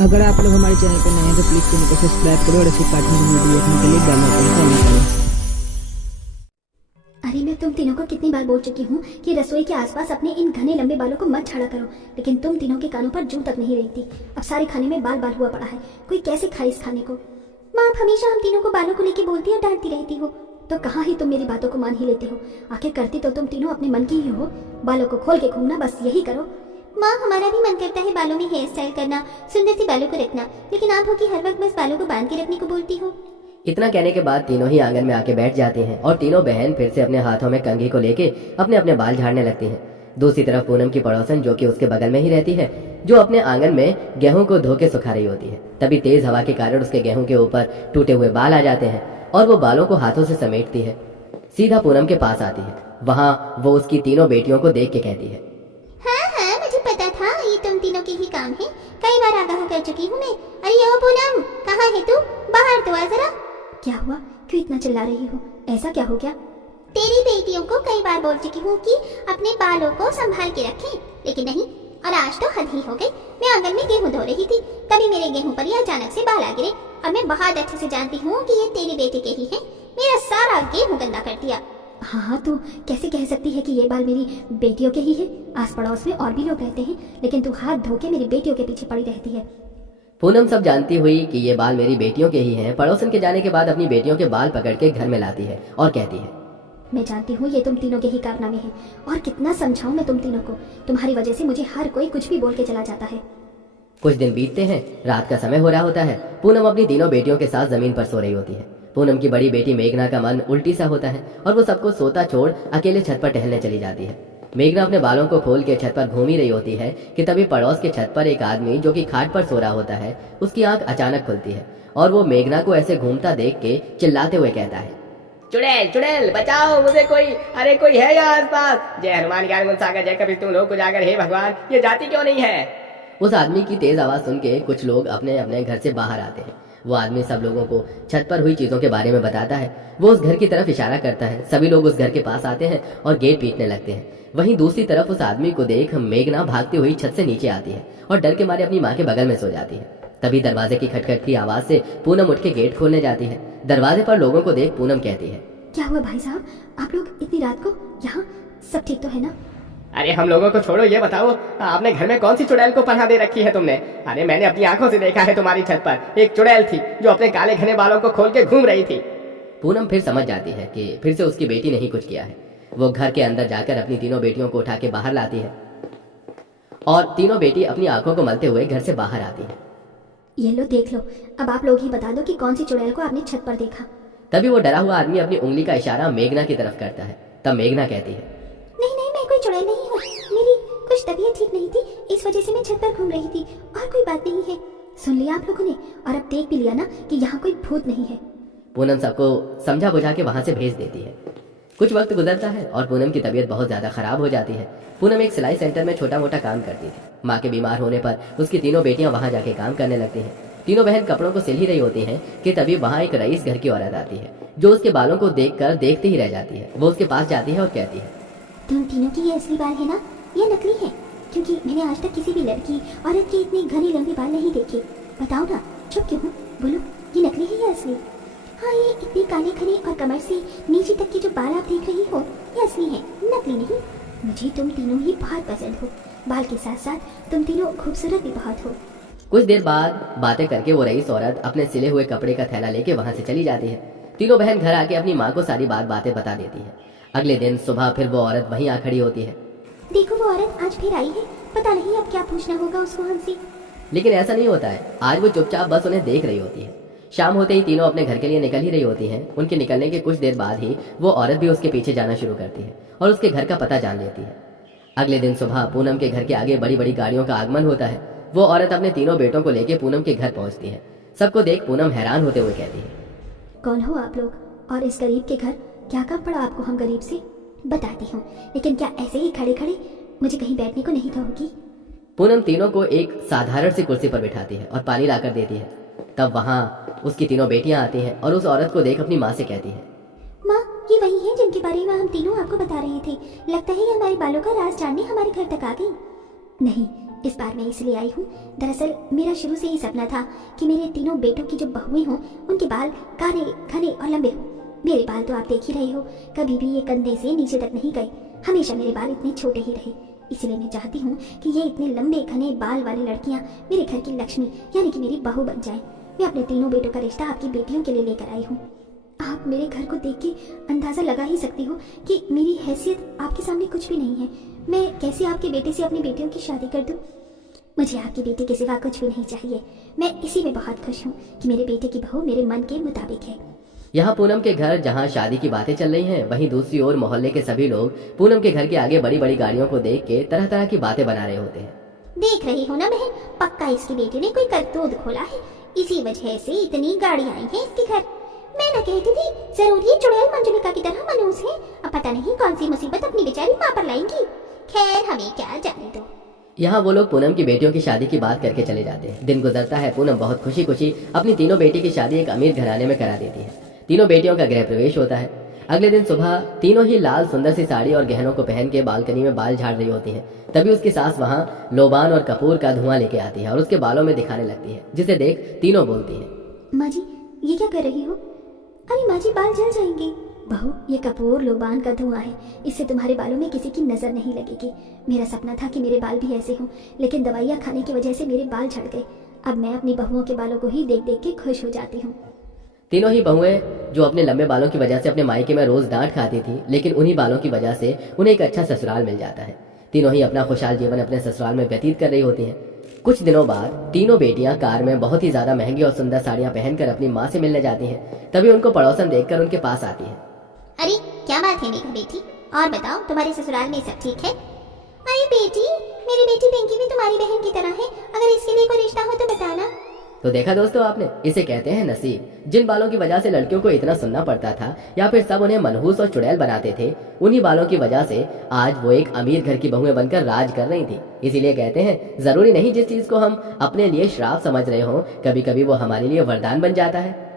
अगर आप लोग हमारे चैनल पर नए हैं तो प्लीज़ चैनल को सब्सक्राइब करो और ऐसी कार्टून वीडियो देखने के लिए बेल आइकन को ऑन करो। अरे मैं तुम तीनों को कितनी बार बोल चुकी हूँ कि रसोई के आसपास अपने इन घने लंबे बालों को मत झाड़ा करो, लेकिन तुम तीनों के कानों पर जूं तक नहीं रेंगती। अब सारे खाने में बाल बाल हुआ पड़ा है, कोई कैसे खाए इस खाने को। माँ, आप हमेशा हम तीनों को बालों को लेके बोलती और डांटती रहती हो, तो कहाँ ही तुम मेरी बातों को मान ही लेते हो। आखिर करती तो तुम तीनों अपने मन की ही हो। बालों को खोल के घूमना, बस यही करो। माँ, हमारा भी मन करता है बालों में हेयर स्टाइल करना, सुंदर सी बालों को रखना, लेकिन आप हो कि हर वक्त बस बालों को बांध के रखने को बोलती हो। इतना कहने के बाद तीनों ही आंगन में आके बैठ जाती हैं और तीनों बहन फिर से अपने हाथों में कंघी को लेके अपने अपने बाल झाड़ने लगती हैं। दूसरी तरफ पूनम की पड़ोसन, जो कि उसके बगल में ही रहती है, जो अपने आंगन में गेहूं को धो के सुखा रही होती है। तभी तेज हवा के कारण उसके गेहूं के ऊपर टूटे हुए बाल आ जाते हैं और वो बालों को हाथों से समेटती है। सीधा पूनम के पास आती है। वहाँ वो उसकी तीनों बेटियों को देख के कहती है, हाँ, मुझे पता था ये तुम तीनों के ही काम है। कई बार आगाह कर चुकी हूँ मैं। अरे ओ पूनम, कहाँ है तू? बाहर तो आ जरा। क्या हुआ? क्यों इतना चिल्ला रही हो? ऐसा क्या हो गया? तेरी बेटियों को कई बार बोल चुकी हूँ कि अपने बालों को संभाल के रखें, लेकिन नहीं। और आज तो हद ही हो गई। मैं आंगन में गेहूं धो रही थी, तभी मेरे गेहूं पर ये अचानक से बाल आ गिरे। और मैं बहुत अच्छे से जानती हूँ कि ये तेरी बेटी के ही हैं। मेरा सारा गेहूं गंदा कर दिया। हाँ, तो कैसे कह सकती है कि ये बाल मेरी बेटियों के ही है? आस पड़ोस में और भी लोग रहते हैं, लेकिन तू हाथ धो के मेरी बेटियों के पीछे पड़ी रहती है। पूनम सब जानती हुई कि ये बाल मेरी बेटियों के ही हैं, पड़ोसन के जाने के बाद अपनी बेटियों के बाल पकड़ के घर में लाती है और कहती है, मैं जानती हूँ ये तुम तीनों के ही कारनामे हैं, और कितना समझाऊं मैं तुम तीनों को। तुम्हारी वजह से मुझे हर कोई कुछ भी बोल के चला जाता है। कुछ दिन बीतते हैं। रात का समय हो रहा होता है। पूनम अपनी तीनों बेटियों के साथ जमीन पर सो रही होती है। पूनम की बड़ी बेटी मेघना का मन उल्टी सा होता है और वो सबको सोता छोड़ अकेले छत पर टहलने चली जाती है। मेघना अपने बालों को खोल के छत पर घूम ही रही होती है कि तभी पड़ोस के छत पर एक आदमी, जो कि खाट पर सो रहा होता है, उसकी आंख अचानक खुलती है और वो मेघना को ऐसे घूमता देख के चिल्लाते हुए कहता है, चुड़ैल चुड़ैल बचाओ मुझे कोई, अरे कोई है यहाँ आसपास? जय हनुमान ज्ञान गुण सागर, जय कपीस तुम लोग को जाकर, हे भगवान ये जाती क्यों नहीं है? उस आदमी की तेज आवाज सुन के कुछ लोग अपने अपने घर से बाहर आते हैं। वो आदमी सब लोगों को छत पर हुई चीजों के बारे में बताता है। वो उस घर की तरफ इशारा करता है। सभी लोग उस घर के पास आते हैं और गेट पीटने लगते हैं। वहीं दूसरी तरफ उस आदमी को देख मेघना भागती हुई छत से नीचे आती है और डर के मारे अपनी माँ के बगल में सो जाती है। तभी दरवाजे की खटखट की आवाज से पूनम उठ के गेट खोलने जाती है। दरवाजे पर लोगों को देख पूनम कहती है, क्या हुआ भाई साहब, आप लोग इतनी रात को यहाँ? सब ठीक तो है ना? अरे हम लोगों को छोड़ो, ये बताओ आपने घर में कौन सी चुड़ैल को पनाह दे रखी है तुमने? अरे मैंने अपनी आंखों से देखा है, तुम्हारी छत पर एक चुड़ैल थी जो अपने काले घने बालों को खोल के घूम रही थी। पूनम फिर समझ जाती है कि फिर से उसकी बेटी ने ही कुछ किया है। वो घर के अंदर जाकर अपनी तीनों बेटियों को उठा के बाहर लाती है और तीनों बेटी अपनी आंखों को मलते हुए घर से बाहर आती है। ये लो देख लो, अब आप लोग ही बता दो कि कौन सी चुड़ैल को आपने छत पर देखा। तभी वो डरा हुआ आदमी अपनी उंगली का इशारा मेघना की तरफ करता है। तब मेघना कहती है, नहीं नहीं, मैं कोई चुड़ैल नहीं हूँ। मेरी कुछ तबीयत ठीक नहीं थी, इस वजह से मैं छत पर घूम रही थी, और कोई बात नहीं है। सुन लिया आप लोगों ने, और अब देख भी लिया ना कि यहाँ कोई भूत नहीं है। पूनम सबको समझा बुझा के वहां से भेज देती है। कुछ वक्त गुजरता है और पूनम की तबीयत बहुत ज्यादा खराब हो जाती है। पूनम एक सिलाई सेंटर में छोटा मोटा काम करती थी। माँ के बीमार होने पर उसकी तीनों बेटियां वहां जाके काम करने लगती हैं। तीनों बहन कपड़ों को सिल ही रही होती हैं कि तभी वहां एक रईस घर की औरत आती है, जो उसके बालों को देखकर देखते ही रह जाती है। वो उसके पास जाती है और कहती है, तुम तीनों की ये असली बाल है ना, ये नकली है? क्योंकि मैंने आज तक किसी भी लड़की औरत के इतने घने लंबे बाल नहीं देखे। बताओ ना, चुप क्यों हो? बोलो, ये नकली है या असली? हाँ, ये इतने काले घने और कमर से नीचे तक के जो बाल आप देख रही हो, ये असली है, नकली नहीं। मुझे तुम तीनों ही बहुत पसंद हो। बाल के साथ साथ तुम तीनों खूबसूरत भी बहुत हो। कुछ देर बाद बातें करके वो रईस औरत अपने सिले हुए कपड़े का थैला लेके वहां से चली जाती है। तीनों बहन घर आके अपनी माँ को सारी बातें बता देती है। अगले दिन सुबह फिर वो औरत वहीं आ खड़ी होती है। देखो, वो औरत आज फिर आई है। पता नहीं अब क्या पूछना होगा उसको हमसे। लेकिन ऐसा नहीं होता है। आज वो चुपचाप बस उन्हें देख रही होती है। शाम होते ही तीनों अपने घर के लिए निकल ही रही होती हैं। उनके निकलने के कुछ देर बाद ही वो औरत भी उसके पीछे जाना शुरू करती है और उसके घर का पता जान लेती है। अगले दिन सुबह पूनम के घर के आगे बड़ी बड़ी गाड़ियों का आगमन होता है। वो औरत अपने तीनों बेटों को लेके पूनम के घर पहुंचती है। सबको देख पूनम हैरान होते हुए कहती है, कौन हो आप लोग, और इस गरीब के घर क्या काम पड़ा आपको हम गरीब से? बताती हूँ, लेकिन क्या ऐसे ही खड़े खड़े मुझे कहीं बैठने को नहीं कहोगी? पूनम तीनों को एक साधारण सी कुर्सी पर बिठाती है और पानी लाकर देती है। तब वहाँ उसकी तीनों बेटियां आती हैं और उस औरत को देख अपनी माँ से कहती है, माँ, ये वही है जिनके बारे में हम तीनों आपको बता रहे थे। लगता है ये हमारे बालों का राज जानने हमारे घर तक आ गई। नहीं, इस बार मैं इसलिए आई हूँ, दरअसल मेरा शुरू से ही सपना था कि मेरे तीनों बेटों की जो बहुएं हों उनके बाल काले घने और लंबे हों। मेरे बाल तो आप देख ही रहे हो, कभी भी ये कंधे से नीचे तक नहीं गए, हमेशा मेरे बाल इतने छोटे ही रहे। इसलिए मैं चाहती हूँ कि ये इतने लंबे घने बाल वाली लड़कियाँ मेरे घर की लक्ष्मी यानी कि मेरी बहू बन जाएं। मैं अपने तीनों बेटों का रिश्ता आपकी बेटियों के लिए लेकर आई हूँ। आप मेरे घर को देख के अंदाजा लगा ही सकती हो कि मेरी हैसियत आपके सामने कुछ भी नहीं है। मैं कैसे आपके बेटे से अपनी बेटियों की शादी कर दूं? मुझे आपकी बेटी के सिवा कुछ भी नहीं चाहिए। मैं इसी में बहुत खुश हूँ कि मेरे बेटे की बहू मेरे मन के मुताबिक है। यहाँ पूनम के घर जहाँ शादी की बातें चल रही हैं, वहीं दूसरी ओर मोहल्ले के सभी लोग पूनम के घर के आगे बड़ी बड़ी गाड़ियों को देख के तरह तरह की बातें बना रहे होते हैं। देख रही हो ना बहन, पक्का इसकी बेटी ने कोई करतूत खोला है, इसी वजह से इतनी गाड़ी आई है इसके घर। मैं न कहती थी जरूर ये चुड़ैल मंजुलिका की तरह मनहूस है। अब पता नहीं कौन सी मुसीबत अपनी बेचारी माँ पर लाएंगी। खैर हमें क्या जाने दो। यहाँ वो लोग पूनम की बेटियों की शादी की बात करके चले जाते हैं। दिन गुजरता है, पूनम बहुत खुशी खुशी अपनी तीनों बेटी की शादी एक अमीर घराने में करा देती है। तीनों बेटियों का गृह प्रवेश होता है। अगले दिन सुबह तीनों ही लाल सुंदर सी साड़ी और गहनों को पहन के बालकनी में बाल झाड़ रही होती है। तभी उसकी सास वहाँ लोबान और कपूर का धुआं लेके आती है और उसके बालों में दिखाने लगती है, जिसे देख तीनों बोलती है, माँ जी ये क्या कर रही हो? अरे माँ जी बाल जल जाएंगे। बहू ये कपूर लोबान का धुआं है, इससे तुम्हारे बालों में किसी की नजर नहीं लगेगी। मेरा सपना था कि मेरे बाल भी ऐसे हों, लेकिन दवाइयाँ खाने की वजह से मेरे बाल झड़ गए। अब मैं अपनी बहुओं के बालों को ही देख देख के खुश हो जाती हूँ। तीनों ही बहुएं जो अपने लंबे बालों की वजह से अपने मायके में रोज डांट खाती थी, लेकिन उन्हीं बालों की वजह से उन्हें एक अच्छा ससुराल मिल जाता है। तीनों ही अपना खुशहाल जीवन अपने ससुराल में व्यतीत कर रही होती हैं। कुछ दिनों बाद तीनों बेटियां कार में बहुत ही ज्यादा महंगी और सुंदर साड़ियां पहनकर अपनी माँ से मिलने जाती हैं। तभी उनको पड़ोसन देखकर उनके पास आती है। अरे क्या बात है मेरी बेटी, और बताओ तुम्हारे ससुराल में सब ठीक है? अरे बेटी, मेरी बेटी पिंकी भी तुम्हारी बहन की तरह है, अगर इसके लिए कोई रिश्ता हो तो बताना। तो देखा दोस्तों आपने, इसे कहते हैं नसीब। जिन बालों की वजह से लड़कियों को इतना सुनना पड़ता था या फिर सब उन्हें मनहूस और चुड़ैल बनाते थे, उन्हीं बालों की वजह से आज वो एक अमीर घर की बहुएं बनकर राज कर रही थी। इसीलिए कहते हैं जरूरी नहीं जिस चीज को हम अपने लिए श्राप समझ रहे हो, कभी कभी वो हमारे लिए वरदान बन जाता है।